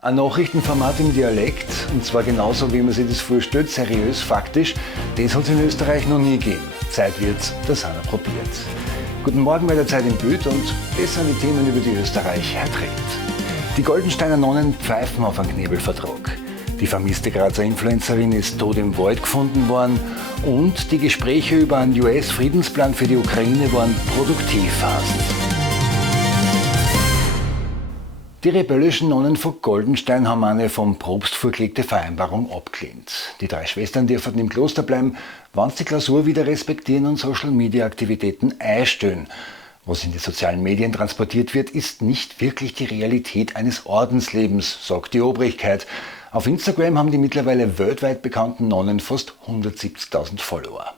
Ein Nachrichtenformat im Dialekt, und zwar genauso, wie man sich das vorstellt, seriös, faktisch, das hat es in Österreich noch nie gegeben. Zeit wird's, das einer probiert. Guten Morgen bei der Zeit im Bild und das sind die Themen, über die Österreich heute redet. Die Goldensteiner Nonnen pfeifen auf einen Knebelvertrag. Die vermisste Grazer Influencerin ist tot im Wald gefunden worden und die Gespräche über einen US-Friedensplan für die Ukraine waren produktiv fast. Die rebellischen Nonnen von Goldenstein haben eine vom Propst vorgelegte Vereinbarung abgelehnt. Die 3 Schwestern dürfen im Kloster bleiben, wenn sie die Klausur wieder respektieren und Social-Media-Aktivitäten einstellen. Was in die sozialen Medien transportiert wird, ist nicht wirklich die Realität eines Ordenslebens, sagt die Obrigkeit. Auf Instagram haben die mittlerweile weltweit bekannten Nonnen fast 170.000 Follower.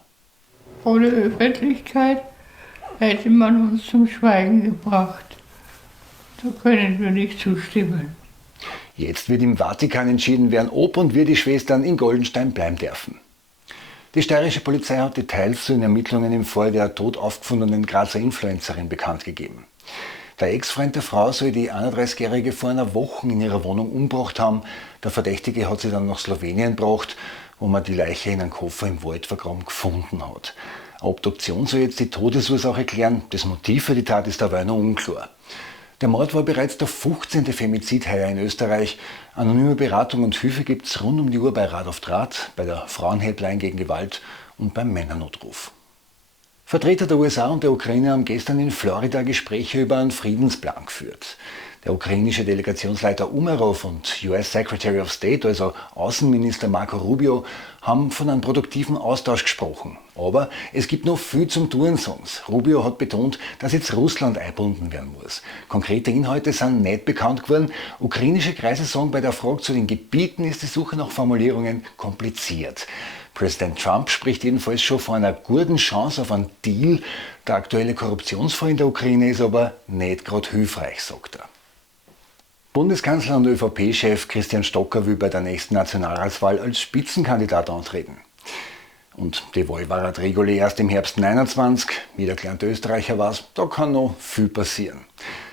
Ohne Öffentlichkeit hätte man uns zum Schweigen gebracht. Da können wir nicht zustimmen. Jetzt wird im Vatikan entschieden werden, ob und wie die Schwestern in Goldenstein bleiben dürfen. Die steirische Polizei hat Details zu den Ermittlungen im Fall der tot aufgefundenen Grazer Influencerin bekannt gegeben. Der Ex-Freund der Frau soll die 31-Jährige vor einer Woche in ihrer Wohnung umgebracht haben. Der Verdächtige hat sie dann nach Slowenien gebracht, wo man die Leiche in einem Koffer im Wald vergraben gefunden hat. Eine Obduktion soll jetzt die Todesursache klären. Das Motiv für die Tat ist dabei noch unklar. Der Mord war bereits der 15. Femizid heuer in Österreich. Anonyme Beratung und Hilfe gibt es rund um die Uhr bei Rat auf Draht, bei der Frauenhelpline gegen Gewalt und beim Männernotruf. Vertreter der USA und der Ukraine haben gestern in Florida Gespräche über einen Friedensplan geführt. Der ukrainische Delegationsleiter Umerov und US Secretary of State, also Außenminister Marco Rubio, haben von einem produktiven Austausch gesprochen. Aber es gibt noch viel zum Tun, sagen sie. Rubio hat betont, dass jetzt Russland eingebunden werden muss. Konkrete Inhalte sind nicht bekannt geworden. Ukrainische Kreise sagen, bei der Frage zu den Gebieten ist die Suche nach Formulierungen kompliziert. Präsident Trump spricht jedenfalls schon von einer guten Chance auf einen Deal. Der aktuelle Korruptionsfall in der Ukraine ist aber nicht gerade hilfreich, sagt er. Bundeskanzler und ÖVP-Chef Christian Stocker will bei der nächsten Nationalratswahl als Spitzenkandidat antreten. Und die Wahl war ad regole erst im Herbst 29. Wie der gelernte Österreicher weiß, da kann noch viel passieren.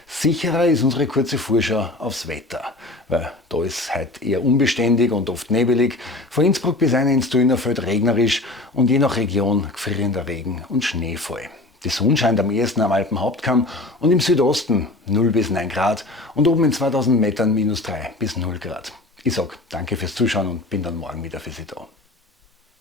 Sicherer ist unsere kurze Vorschau aufs Wetter, weil da ist heute eher unbeständig und oft nebelig. Von Innsbruck bis rein ins Dönerfeld regnerisch und je nach Region gefrierender Regen und Schneefall. Die Sonne scheint am ehesten am Alpenhauptkamm und im Südosten 0 bis 9 Grad und oben in 2000 Metern -3 bis 0 Grad. Ich sage danke fürs Zuschauen und bin dann morgen wieder für Sie da.